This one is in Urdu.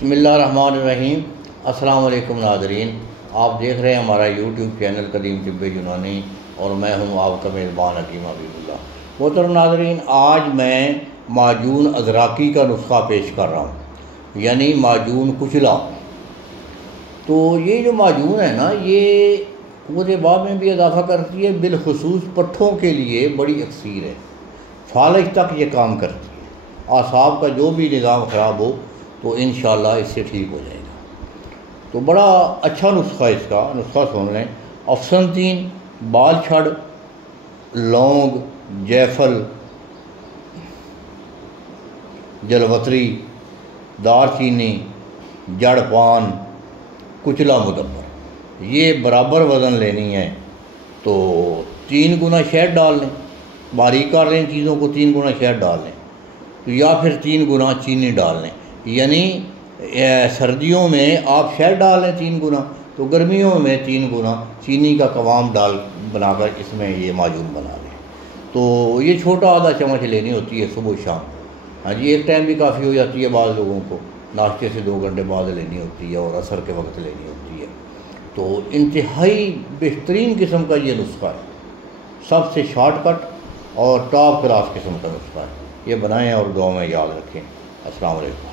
بسم اللہ الرحمن الرحیم۔ السلام علیکم ناظرین، آپ دیکھ رہے ہیں ہمارا یوٹیوب چینل قدیم طب یونانی اور میں ہوں آپ کا میزبان حکیم حبیب اللہ۔ محترم ناظرین، آج میں معجون ازراقی کا نسخہ پیش کر رہا ہوں، یعنی معجون کچلا۔ تو یہ جو معجون ہے نا، یہ قوت باب میں بھی اضافہ کرتی ہے، بالخصوص پٹھوں کے لیے بڑی اکثیر ہے، فالج تک یہ کام کرتی ہے۔ اعصاب کا جو بھی نظام خراب ہو تو انشاءاللہ اس سے ٹھیک ہو جائے گا۔ تو بڑا اچھا نسخہ ہے، اس کا نسخہ سن لیں۔ افسنتین، بال چھڑ، لونگ، جیفل، جلوتری، دار چینی، جڑ پان، کچلا مدبر، یہ برابر وزن لینی ہے تو 3 گنا شہد ڈال لیں، باریک کر لیں چیزوں کو، 3 گنا شہد ڈال لیں یا پھر 3 گنا چینی ڈال لیں۔ یعنی سردیوں میں آپ شہد ڈال لیں 3 گنا، تو گرمیوں میں 3 گنا چینی کا قوام بنا کر اس میں یہ معجون بنا لیں۔ تو یہ چھوٹا آدھا چمچ لینی ہوتی ہے صبح و شام۔ ہاں جی، ایک ٹائم بھی کافی ہو جاتی ہے، بعض لوگوں کو ناشتے سے 2 گھنٹے بعد لینی ہوتی ہے اور عصر کے وقت لینی ہوتی ہے۔ تو انتہائی بہترین قسم کا یہ نسخہ ہے، سب سے شارٹ کٹ اور ٹاپ کلاس قسم کا نسخہ ہے۔ یہ بنائیں اور دعا میں یاد رکھیں۔ السلام علیکم۔